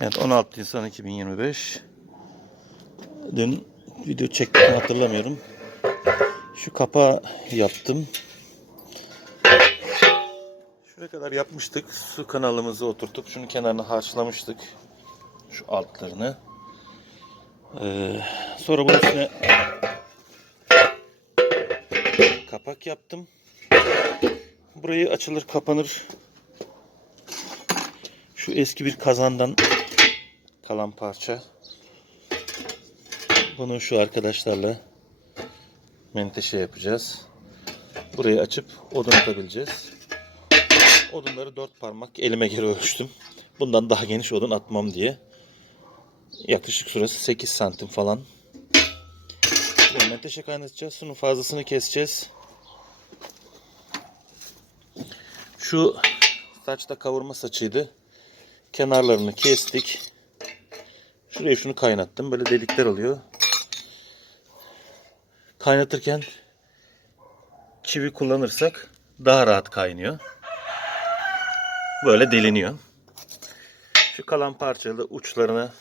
Evet 16 Nisan 2025. Dün video çektiğimi hatırlamıyorum. Şu kapağı yaptım. Şuraya kadar yapmıştık. Su kanalımızı oturtup şunu kenarına harçlamıştık. Şu altlarını. Ee, sonra bunun üstüne kapak yaptım. Burayı açılır kapanır. Şu eski bir kazandan kalan parça. Bunu şu arkadaşlarla menteşe yapacağız. Burayı açıp odun atabileceğiz. Odunları dört parmak elime göre ölçtüm. Bundan daha geniş odun atmam diye. Yaklaşık süresi 8 santim falan. Buraya menteşe kaynatacağız. Şunun fazlasını keseceğiz. Şu saçta kavurma saçıydı. Kenarlarını kestik. Şuraya şunu kaynattım. Böyle delikler oluyor. Kaynatırken çivi kullanırsak daha rahat kaynıyor. Böyle deliniyor. Şu kalan parçalı uçlarını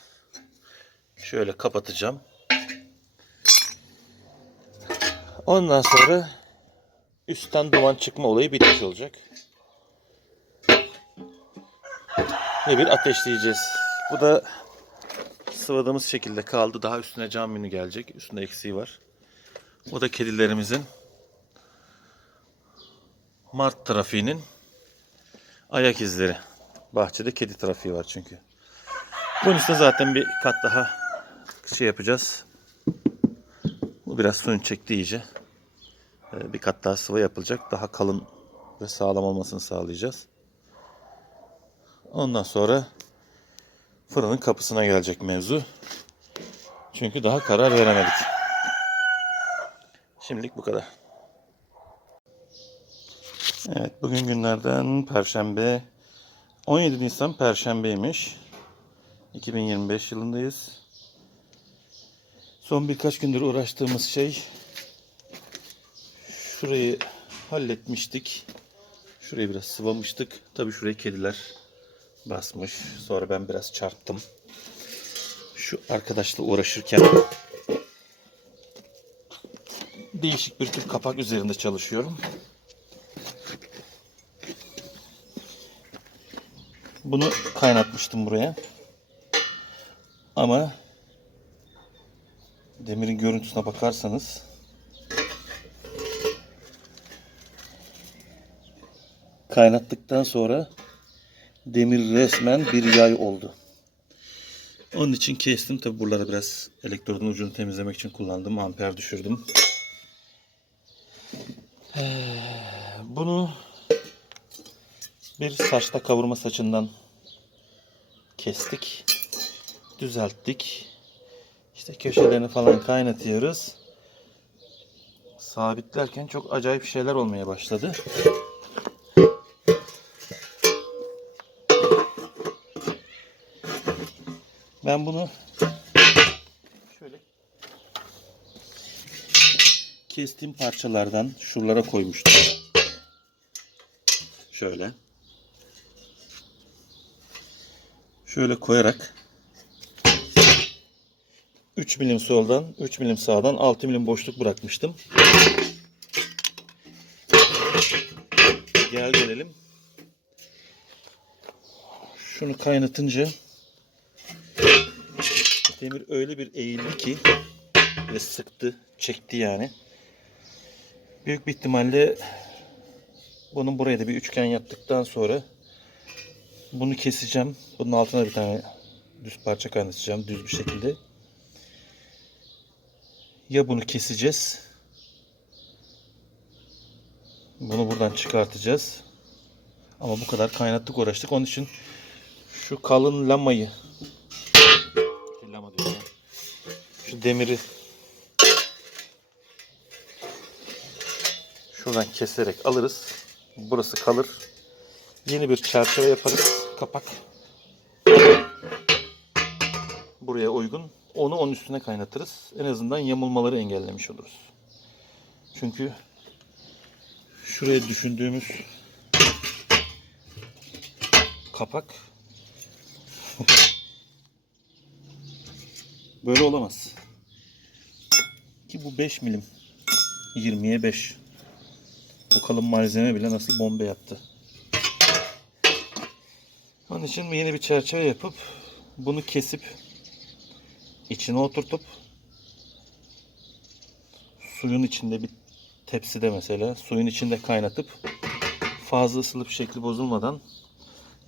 şöyle kapatacağım. Ondan sonra üstten duman çıkma olayı bitmiş olacak. Ve bir ateşleyeceğiz. Bu da sıvadığımız şekilde kaldı. Daha üstüne cam yünü gelecek. Üstünde eksiği var. Bu da kedilerimizin Mart trafiğinin ayak izleri. Bahçede kedi trafiği var çünkü. Bunun üstüne zaten bir kat daha şey yapacağız. Bu biraz suyun çekti iyice. Ee, Bir kat daha sıvı yapılacak. Daha kalın ve sağlam olmasını sağlayacağız. Ondan sonra fırının kapısına gelecek mevzu. Çünkü daha karar veremedik. Şimdilik bu kadar. Evet bugün günlerden Perşembe. 17 Nisan Perşembeymiş. 2025 yılındayız. Son birkaç gündür uğraştığımız şey şurayı halletmiştik. Şurayı biraz sıvamıştık. Tabii şurayı kediler basmış. Sonra ben biraz çarptım. Şu arkadaşla uğraşırken değişik bir tür kapak üzerinde çalışıyorum. Bunu kaynatmıştım buraya. Ama demirin görüntüsüne bakarsanız kaynattıktan sonra demir resmen bir yay oldu. Onun için kestim. Tabi buraları biraz elektrodun ucunu temizlemek için kullandım. Amper düşürdüm. Ee, Bunu bir saçta kavurma saçından kestik. Düzelttik. İşte köşelerini falan kaynatıyoruz. Sabitlerken çok acayip şeyler olmaya başladı. Ben bunu şöyle kestiğim parçalardan şuralara koymuştum. Şöyle. Şöyle koyarak 3 milim soldan, 3 milim sağdan, 6 milim boşluk bırakmıştım. Gel gelelim. Şunu kaynatınca demir öyle bir eğildi ki ve sıktı, çekti yani. Büyük bir ihtimalle bunun buraya da bir üçgen yaptıktan sonra bunu keseceğim. Bunun altına bir tane düz parça kaynatacağım düz bir şekilde. Ya bunu keseceğiz. Bunu buradan çıkartacağız. Ama bu kadar kaynattık uğraştık. Onun için şu kalın lamayı. Şu demiri şuradan keserek alırız. Burası kalır. Yeni bir çerçeve yaparız. Kapak. Buraya uygun. Onu onun üstüne kaynatırız. En azından yamulmaları engellemiş oluruz. Çünkü şuraya düşündüğümüz kapak Böyle olamaz. Ki bu 5 milim. 20'ye 5. Bu kalın malzeme bile nasıl bombe yaptı. Onun için yeni bir çerçeve yapıp bunu kesip içine oturtup suyun içinde bir tepside mesela suyun içinde kaynatıp fazla ısılıp şekli bozulmadan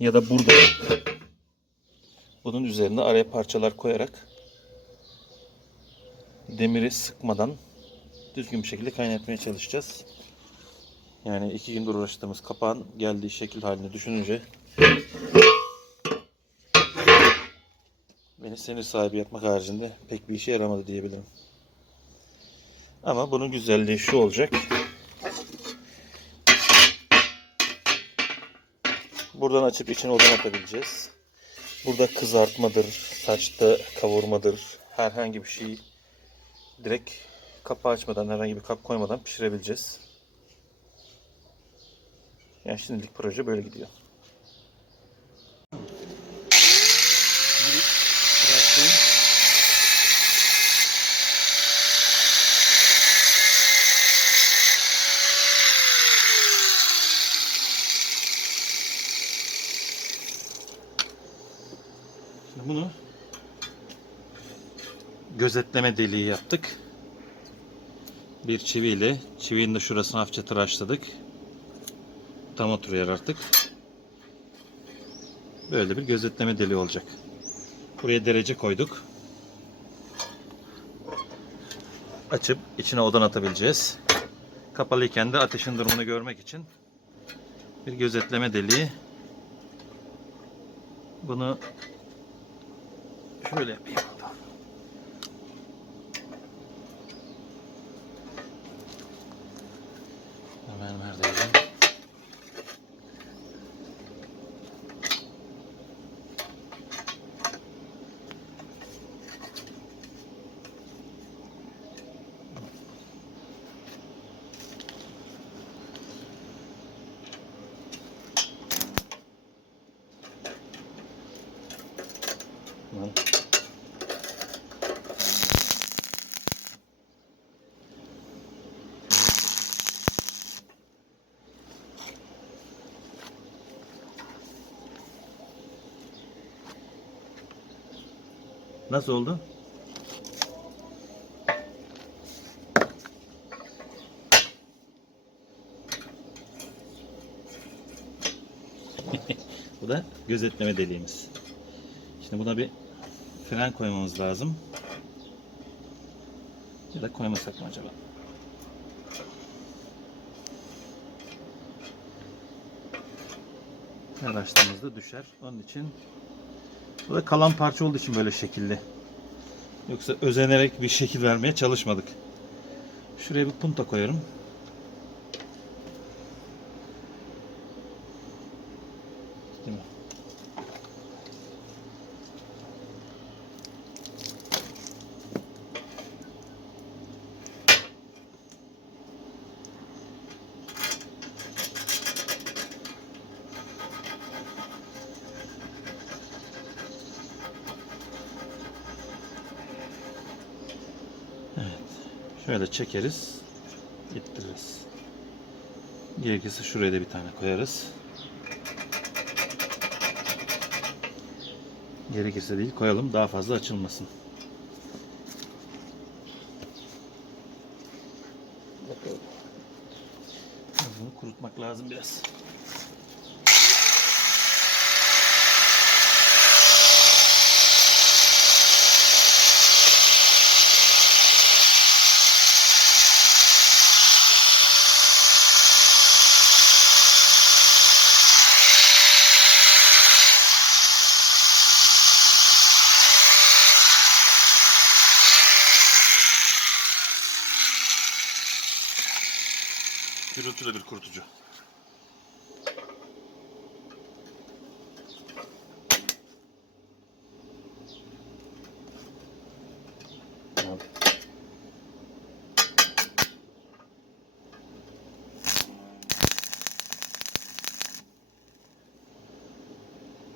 ya da burada bunun üzerine araya parçalar koyarak demiri sıkmadan düzgün bir şekilde kaynatmaya çalışacağız. Yani iki gündür uğraştığımız kapağın geldiği şekil halini düşününce beni sinir sahibi yapmak haricinde pek bir işe yaramadı diyebilirim. Ama bunun güzelliği şu olacak. Buradan açıp içine odun atabileceğiz. Burada kızartmadır, saçta kavurmadır, herhangi bir şey direkt kapağı açmadan, herhangi bir kap koymadan pişirebileceğiz. Yani şimdilik proje böyle gidiyor. Şimdi bunu gözetleme deliği yaptık. Bir çiviyle çivinin de şurasını hafifçe tıraşladık. Tam oturuyor artık. Böyle bir gözetleme deliği olacak. Buraya derece koyduk. Açıp içine odan atabileceğiz. Kapalıyken de ateşin durumunu görmek için bir gözetleme deliği. Bunu şöyle yapayım. Nasıl oldu? Bu da gözetleme deliğimiz. Şimdi buna bir fren koymamız lazım. Ya da koymasak mı acaba? Yanaştığımızda düşer. Onun için bu da kalan parça olduğu için böyle şekilli. Yoksa özenerek bir şekil vermeye çalışmadık. Şuraya bir punta koyarım. Şöyle çekeriz. ittiririz. Gerekirse şuraya da bir tane koyarız. Gerekirse değil koyalım daha fazla açılmasın. Bunu kurutmak lazım biraz. Gürültülü bir kurutucu.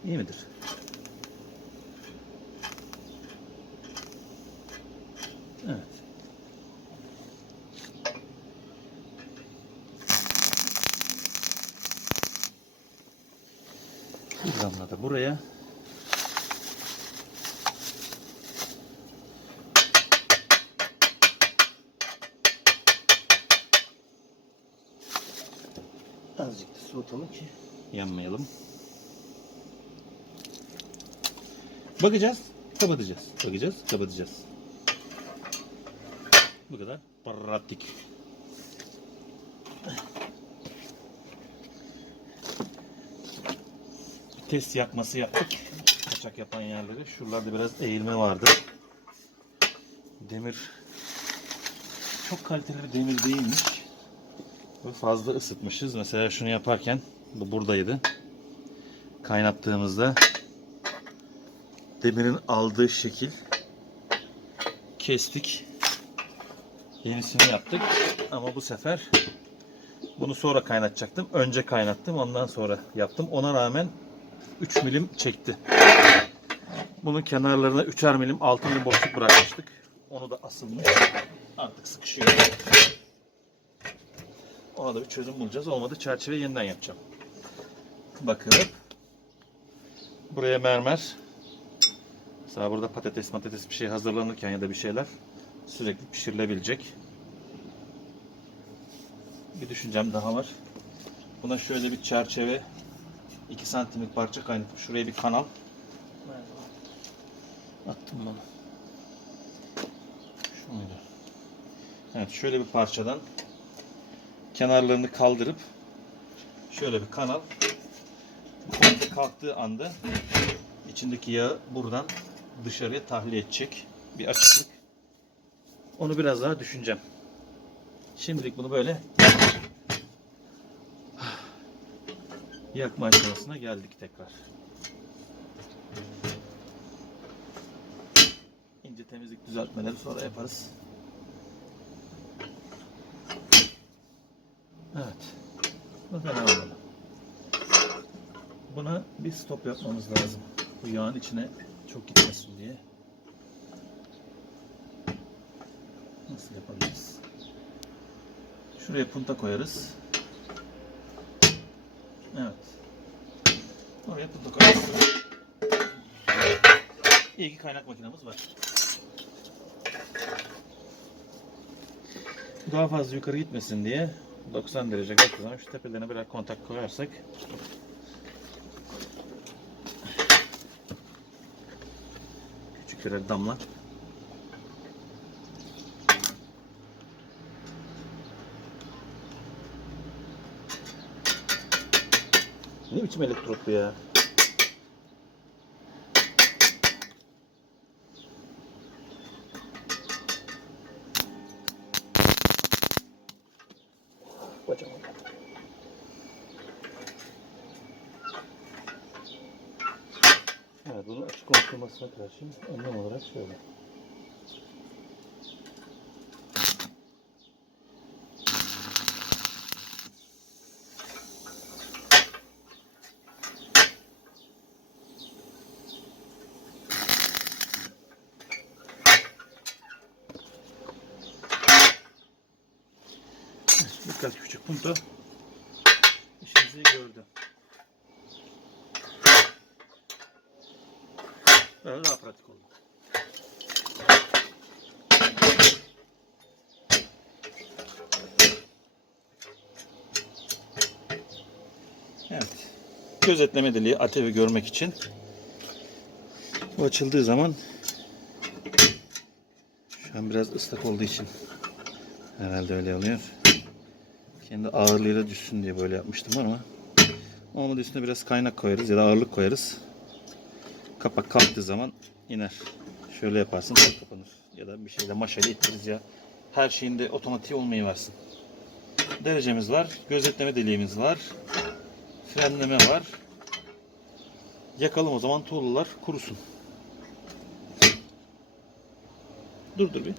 İyi midir? Damla da buraya. Azıcık da soğutalım ki yanmayalım. Bakacağız, kapatacağız. Bakacağız, kapatacağız. Bu kadar pratik. Test yakması yaptık. Kaçak yapan yerleri. Şuralarda biraz eğilme vardı. Demir çok kaliteli bir demir değilmiş. Ve fazla ısıtmışız. Mesela şunu yaparken bu buradaydı. Kaynattığımızda demirin aldığı şekil kestik. Yenisini yaptık. Ama bu sefer bunu sonra kaynatacaktım. Önce kaynattım. Ondan sonra yaptım. Ona rağmen 3 milim çekti. Bunun kenarlarına 3'er milim 6 milim boşluk bırakmıştık. Onu da asılmış. Artık sıkışıyor. Ona da bir çözüm bulacağız. Olmadı çerçeve yeniden yapacağım. Bakıp buraya mermer. Mesela burada patates patates bir şey hazırlanırken ya da bir şeyler sürekli pişirilebilecek. Bir düşüncem daha var. Buna şöyle bir çerçeve 2 santimlik parça kaynatıp şuraya bir kanal attım bunu. Şu muydu? Evet şöyle bir parçadan kenarlarını kaldırıp şöyle bir kanal kalktığı anda içindeki yağı buradan dışarıya tahliye edecek bir açıklık. Onu biraz daha düşüneceğim. Şimdilik bunu böyle yakma aşamasına geldik tekrar. İnce temizlik düzeltmeleri sonra yaparız. Evet. Fena olmadı. Buna bir stop yapmamız lazım. Bu yağın içine çok gitmesin diye. Nasıl yapabiliriz? Şuraya punta koyarız. Evet. Oraya punta koyarız. İyi ki kaynak makinamız var. Daha fazla yukarı gitmesin diye 90 derece kalktığı zaman şu tepelerine birer kontak koyarsak küçük birer damla biçim elektrot bu ya? Evet, bunu açık olmasına karşı önlem olarak şöyle. Birkaç küçük punto işimizi gördü. Böyle daha pratik oldu. Evet. Gözetleme deliği atevi görmek için bu açıldığı zaman şu an biraz ıslak olduğu için herhalde öyle oluyor. Kendi ağırlığıyla düşsün diye böyle yapmıştım ama olmadı üstüne biraz kaynak koyarız ya da ağırlık koyarız. Kapak kalktığı zaman iner. Şöyle yaparsın kapanır. Ya da bir şeyle maşayla ittiririz ya. Her şeyinde otomatiği olmayı varsın. Derecemiz var. Gözetleme deliğimiz var. Frenleme var. Yakalım o zaman tuğlalar kurusun. Dur dur bir.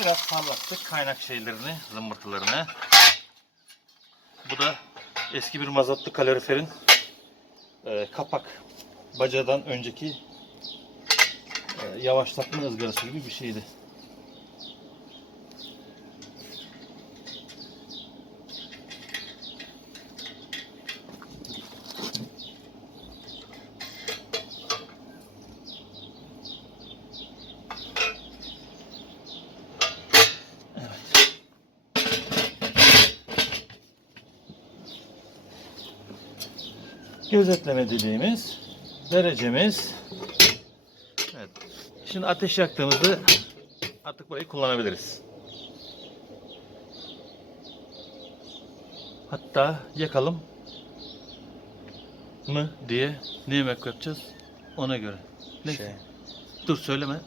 Biraz parlattık kaynak şeylerini, zımbırtılarını. Bu da eski bir mazotlu kaloriferin e, kapak bacadan önceki e, yavaşlatma ızgarası gibi bir şeydi. Gözetleme dediğimiz derecemiz. Evet. Şimdi ateş yaktığımızda artık burayı kullanabiliriz. Hatta yakalım mı diye ne yemek yapacağız ona göre. Neyse. Şey, Dur söyleme.